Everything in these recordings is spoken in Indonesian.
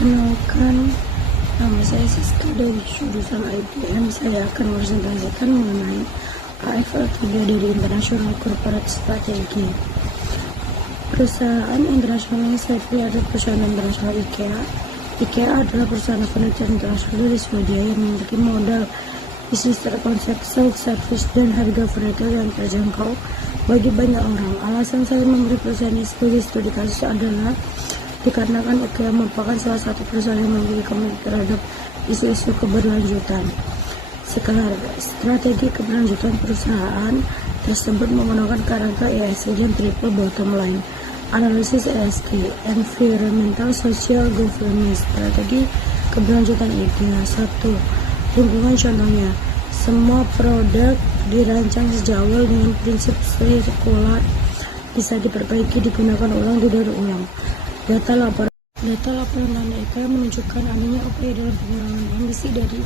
Perkenalkan, nama saya Siska dari jurusan IPM. Saya akan presentasikan mengenai AFL 3 dari International Corporate Strategy. Perusahaan internasional yang saya pilih adalah perusahaan internasional IKEA. IKEA adalah perusahaan furniture internasional dari Swedia yang memiliki modal bisnis terkonsep self-service dan harga furniture yang terjangkau bagi banyak orang. Alasan saya memberi perusahaan ini sebagai studi kasus adalah dikarenakan IKEA merupakan salah satu perusahaan yang memiliki komitmen terhadap isu-isu keberlanjutan. Strategi keberlanjutan perusahaan tersebut menggunakan kerangka ESG dan triple bottom line. Analisis ESG, Environmental Social Governance. Strategi keberlanjutan IKEA. 1. Lingkungan. Contohnya, semua produk dirancang sejak awal dengan prinsip sirkular, bisa diperbaiki, digunakan ulang, didaur ulang. Data laporan dan IKEA menunjukkan adanya upaya dalam pengurangan emisi dari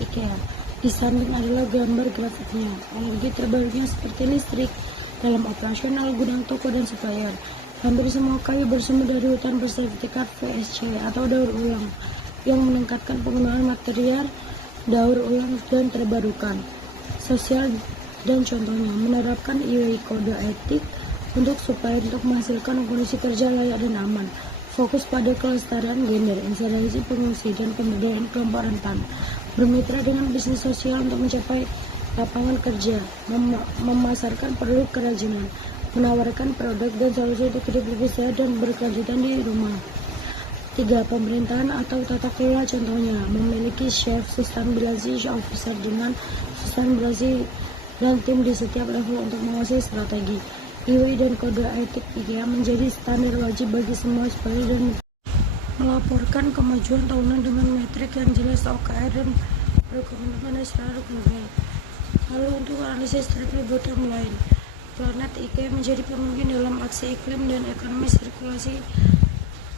IKEA. Di samping adalah gambar grafiknya. Energi terbarukan seperti listrik dalam operasional gudang, toko, dan supplier. Hampir semua kayu bersumber dari hutan bersertifikat VSC atau daur ulang, yang meningkatkan penggunaan material daur ulang dan terbarukan. Sosial dan contohnya menerapkan IWI kode etik untuk menghasilkan kondisi kerja layak dan aman. Fokus pada kelestarian gender, inisiasi pengungsi, dan pemberdayaan kelompok rentan. Bermitra dengan bisnis sosial untuk mencapai lapangan kerja. Memasarkan produk kerajinan. Menawarkan produk dan solusi untuk hidup lebih sehat dan berkelanjutan di rumah. 3. Pemerintahan atau tata kelola. Contohnya, memiliki chef, sustainability officer dengan sustainability dan tim di setiap level untuk menguasai strategi. IWI dan kode etik IKEA menjadi standar wajib bagi semua supplier dan melaporkan kemajuan tahunan dengan metrik yang jelas, OKR, dan rekomendasi secara global. Lalu untuk analisis triple bottom line, planet IKEA menjadi pemimpin dalam aksi iklim dan ekonomi sirkulasi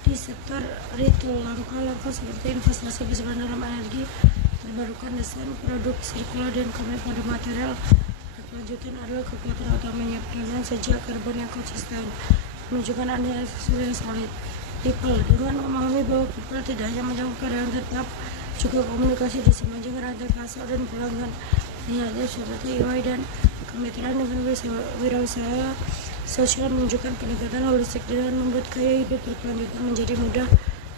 di sektor retail. Langkah-langkah seperti investasi besar dalam energi terbarukan, desain produk sirkular, dan komitmen pada material berkelanjutan adalah kekuatan utamanya. Penilaian sejak karbon yang konsisten menunjukkan adanya sesuatu yang solid. People, dengan memahami bahwa people tidak hanya menjangkau keadaan tetap, juga komunikasi di sepanjang rantai pasar dan pelanggan. Inisiatif seperti IWI dan kemitraan dengan wirausaha sosial menunjukkan pendekatan holistik dan membuat gaya hidup berkelanjutan menjadi mudah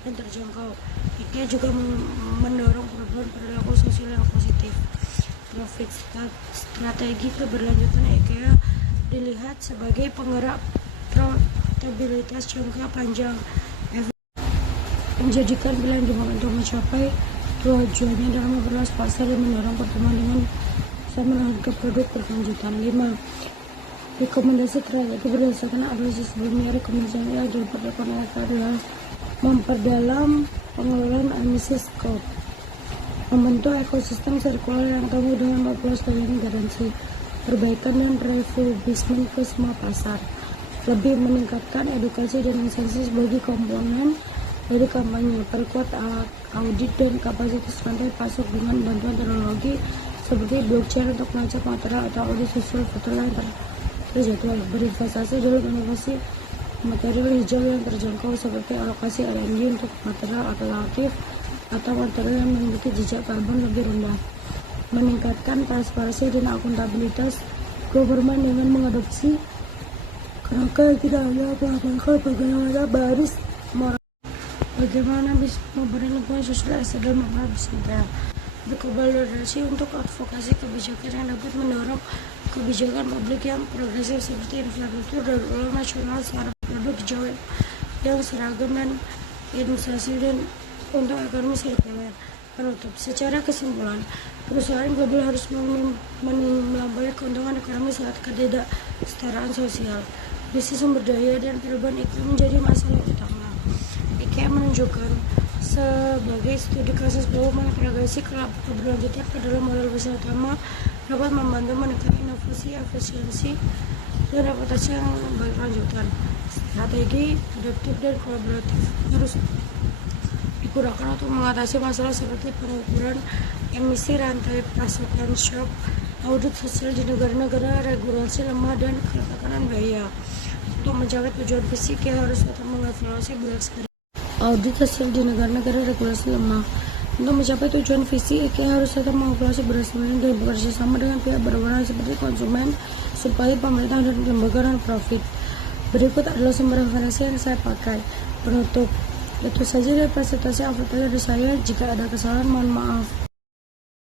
dan terjangkau. IKEA juga mendorong perubahan perilaku sosial yang positif. Profit. Strategi keberlanjutan IKEA dilihat sebagai penggerak profitabilitas jangka panjang, menjadikan pilihan dibangun untuk mencapai tujuannya dalam memperluas pasar dan mendorong pertemuan dengan sama harga produk berkelanjutan. 5. Rekomendasi strategi berdasarkan analisis sebelumnya. Rekomendasi adalah adalah memperdalam pengelolaan emisi scope, membentuk ekosistem sirkular yang tumbuh dengan 14 bagian garansi, perbaikan dan refurbishment ke semua pasar, lebih meningkatkan edukasi dan insentif bagi komponen dari kampanye, perkuat audit dan kapasitas rantai pasok dengan bantuan teknologi seperti blockchain untuk melacak material atau audit sesuai fitur yang terjadwal. Berinvestasi dalam inovasi material hijau yang terjangkau seperti alokasi R&D untuk material alternatif atau material yang memiliki jejak karbon lebih rendah. Meningkatkan transparansi dan akuntabilitas government dengan mengadopsi kerangka yang tidak hanya melaporkan bagaimana baris moral, bagaimana bisa membangun lingkungan sosial dalam bisnisnya. Berkolaborasi untuk advokasi kebijakan yang dapat mendorong kebijakan publik yang progresif seperti infrastruktur daur ulang nasional, secara produk hijau yang seragam, dan inisiasi dan untuk ekonomi sirkular. Penutup. Secara kesimpulan, perusahaan global harus melampaui keuntungan ekonomi saat ketidaksetaraan sosial, bisnis sumber daya, dan perubahan iklim menjadi masalah utama. IKEA menunjukkan sebagai studi kasus bahwa mengintegrasi keberlanjutan ke dalam model besar utama dapat membantu meningkatkan inovasi, efisiensi, dan reputasi yang berkelanjutan. Strategi adaptif dan kolaboratif harus digunakan untuk mengatasi masalah seperti pengukuran emisi, rantai pasokan, shock, audit sosial di negara-negara, regulasi lemah, dan ketekanan biaya. Untuk mencapai tujuan fisik, harus tetap mengevaluasi banyak sekali audit hasil di negara-negara regulasi lemah. Untuk mencapai tujuan visi, IKEA harus tetap mengevaluasi berdasarkan dan bekerja sama dengan pihak berwenang seperti konsumen, supaya pemerintah dan lembaga non-profit. Berikut adalah sumber referensi yang saya pakai. Penutup, itu saja dari presentasi avatar dari saya. Jika ada kesalahan, mohon maaf.